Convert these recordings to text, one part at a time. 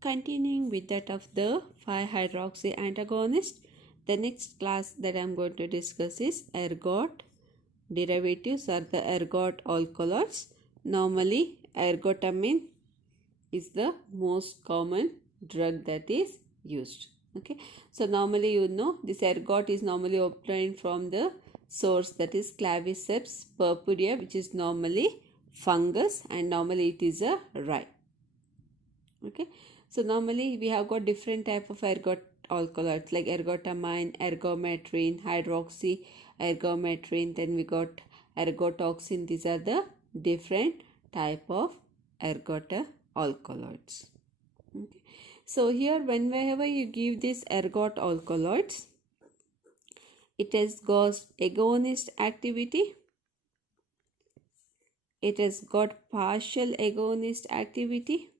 Continuing with that of the 5-hydroxy antagonist, the next class that I am going to discuss is ergot derivatives or the ergot alkaloids. Normally, ergotamine is the most common drug that is used. Okay, so normally this ergot is normally obtained from the source, that is Claviceps purpurea, which is normally fungus, and normally it is a rye. Okay, so normally we have got different type of ergot alkaloids like ergotamine, ergometrine, hydroxy ergometrine, then we got ergotoxin. These are the different type of ergot alkaloids. Okay. So here whenever you give this ergot alkaloids, it has got agonist activity, it has got partial agonist activity,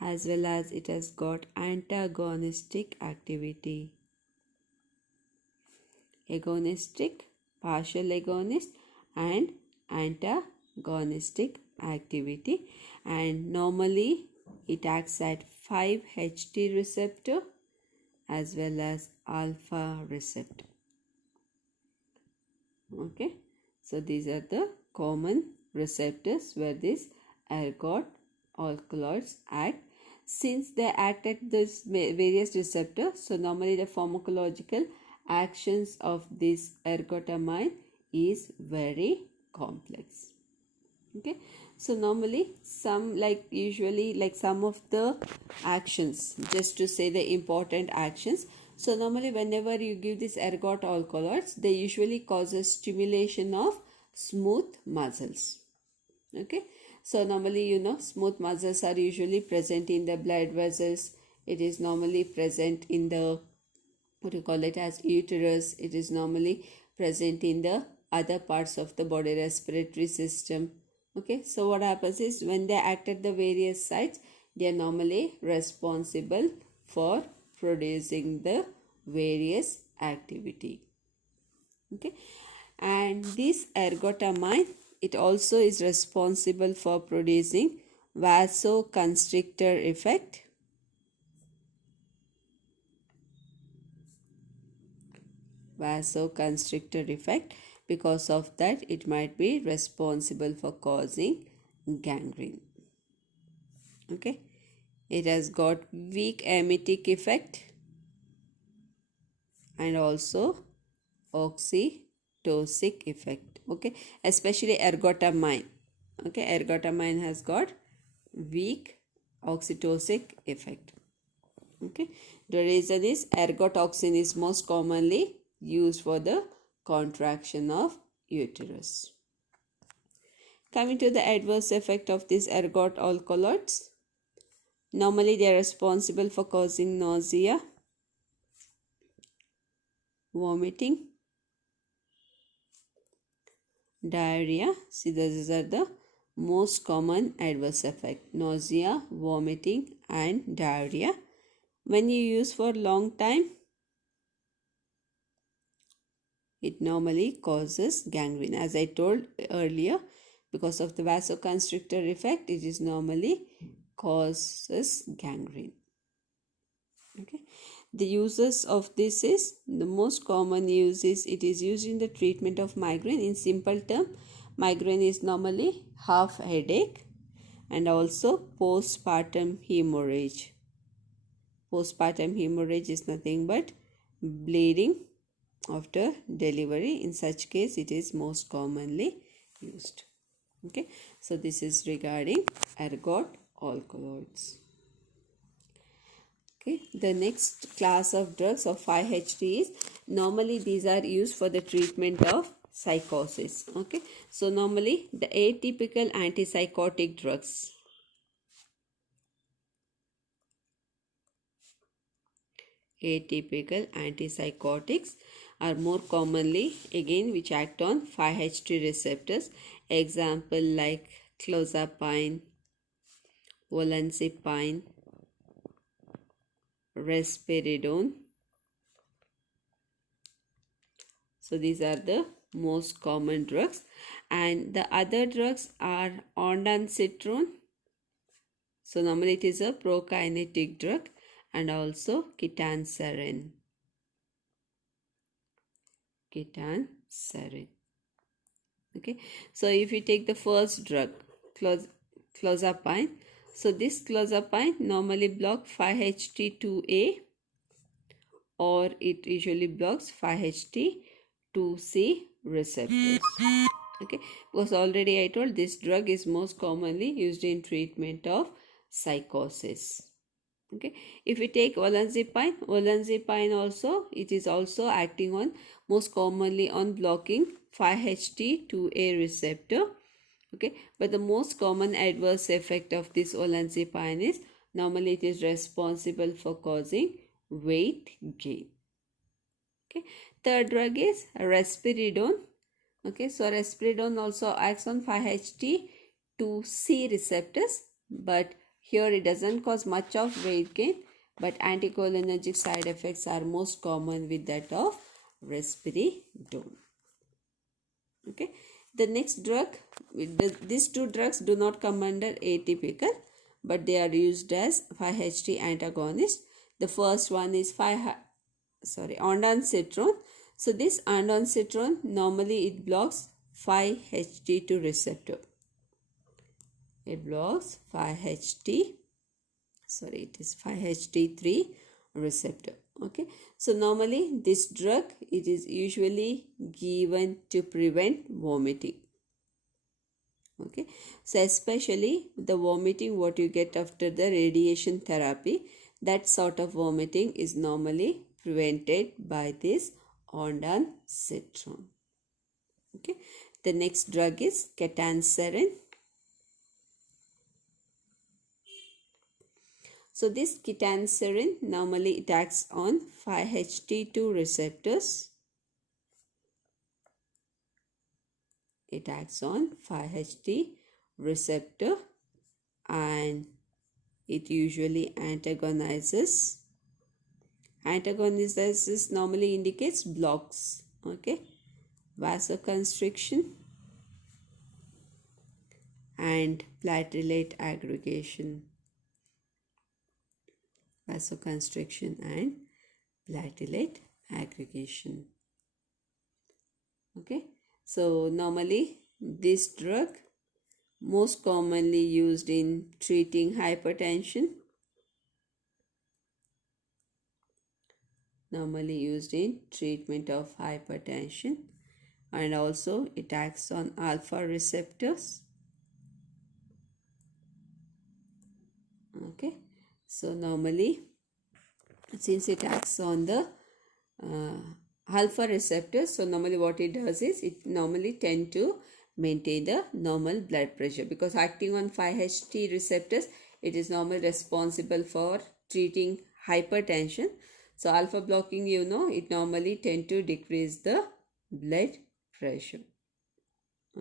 as well as it has got antagonistic activity. Agonistic, partial agonist, and antagonistic activity, and normally it acts at 5-HT receptor as well as alpha receptor. Okay, so these are the common receptors where these ergot alkaloids act. Since they act at these various receptors, so normally the pharmacological actions of this ergotamine is very complex. Okay, so normally some some of the actions, just to say the important actions. So normally whenever you give this ergot alkaloids, they usually causes stimulation of smooth muscles. Okay, so normally smooth muscles are usually present in the blood vessels. It is normally present in the as uterus. It is normally present in the other parts of the body, respiratory system. Okay, so what happens is when they act at the various sites, they are normally responsible for producing the various activity. Okay, and this ergotamine, it also is responsible for producing vasoconstrictor effect, because of that it might be responsible for causing gangrene. Okay, it has got weak emetic effect and also oxytocic effect. Okay, especially ergotamine. Okay, ergotamine has got weak oxytocic effect. Okay, the reason is ergotoxin is most commonly used for the contraction of uterus. Coming to the adverse effect of these ergot alkaloids, normally they are responsible for causing nausea, vomiting, diarrhea. See, these are the most common adverse effect: nausea, vomiting, and diarrhea. When you use for long time, it normally causes gangrene. As I told earlier, because of the vasoconstrictor effect, it is normally causes gangrene. Okay, the uses of this is, the most common use is, it is used in the treatment of migraine. In simple term, migraine is normally half headache and also postpartum hemorrhage. Postpartum hemorrhage is nothing but bleeding after delivery. In such case, it is most commonly used. Okay, so this is regarding ergot alkaloids. Okay, the next class of drugs of 5-HT is, normally these are used for the treatment of psychosis. Okay, so normally the atypical antipsychotic drugs. Atypical antipsychotics are more commonly, again, which act on 5-HT receptors. Example like clozapine, olanzapine, risperidone. So these are the most common drugs, and the other drugs are ondansetron, So normally it is a prokinetic drug, and also Catancerine. Catancerine. Okay, so if you take the first drug, clozapine, so this clozapine normally block 5-HT2A, or it usually blocks 5-HT2C receptors. Okay, because already I told this drug is most commonly used in treatment of psychosis. Okay, if we take olanzapine also, it is also acting on most commonly on blocking 5-HT2A receptor. Okay, but the most common adverse effect of this olanzapine is normally it is responsible for causing weight gain. Okay, third drug is risperidone. Okay, so risperidone also acts on 5-HT2C receptors, but here it doesn't cause much of weight gain, but anticholinergic side effects are most common with that of risperidone. Okay, the next drug, these two drugs do not come under atypical, but they are used as 5-HT antagonist. The first one is ondansetron. So this ondansetron normally it blocks 5-HT2 receptor. It blocks 5-HT3 receptor. Okay, so normally this drug it is usually given to prevent vomiting. Okay, so especially the vomiting what you get after the radiation therapy, that sort of vomiting is normally prevented by this ondansetron. Okay, the next drug is Catancerine. So this Catancerine normally it acts on 5-HT2 receptors. It acts on 5-HT receptor, and it usually antagonizes. Antagonizes normally indicates blocks. Okay, vasoconstriction and platelet aggregation. Vasoconstriction and platelet aggregation. Okay, so normally this drug most commonly used in treating hypertension. Normally used in treatment of hypertension, and also it acts on alpha receptors. Okay, so normally since it acts on the alpha receptors, so normally what it does is it normally tend to maintain the normal blood pressure, because acting on 5-HT receptors it is normally responsible for treating hypertension. So alpha blocking, it normally tend to decrease the blood pressure.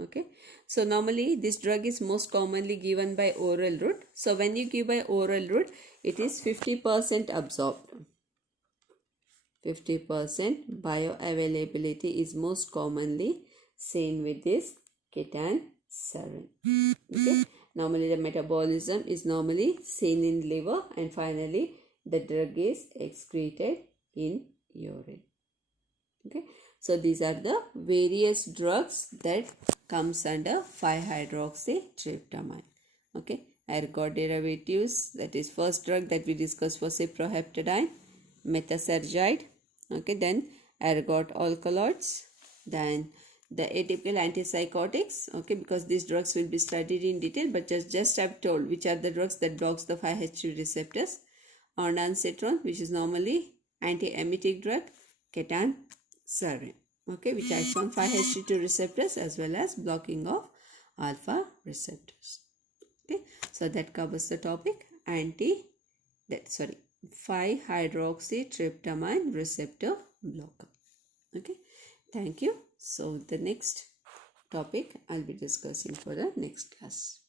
Okay, so normally this drug is most commonly given by oral route. So when you give by oral route, it is 50% absorbed. 50% bioavailability is most commonly seen with this Catancerine. Okay, normally the metabolism is normally seen in liver, and finally the drug is excreted in urine. Okay, so these are the various drugs that comes under 5-hydroxytryptamine. Okay, Ergot derivatives, that is first drug that we discussed was cyproheptadine, methasergide. Okay, then ergot alkaloids, then the atypical antipsychotics. Okay, because these drugs will be studied in detail, but just I've told which are the drugs that blocks the 5-HT receptors. Ondansetron, which is normally anti-emetic drug. Catancerine, okay, which acts on 5-HT2 receptors as well as blocking of alpha receptors. Okay, so that covers the topic 5-hydroxytryptamine receptor blocker. Okay, thank you. So the next topic I'll be discussing for the next class.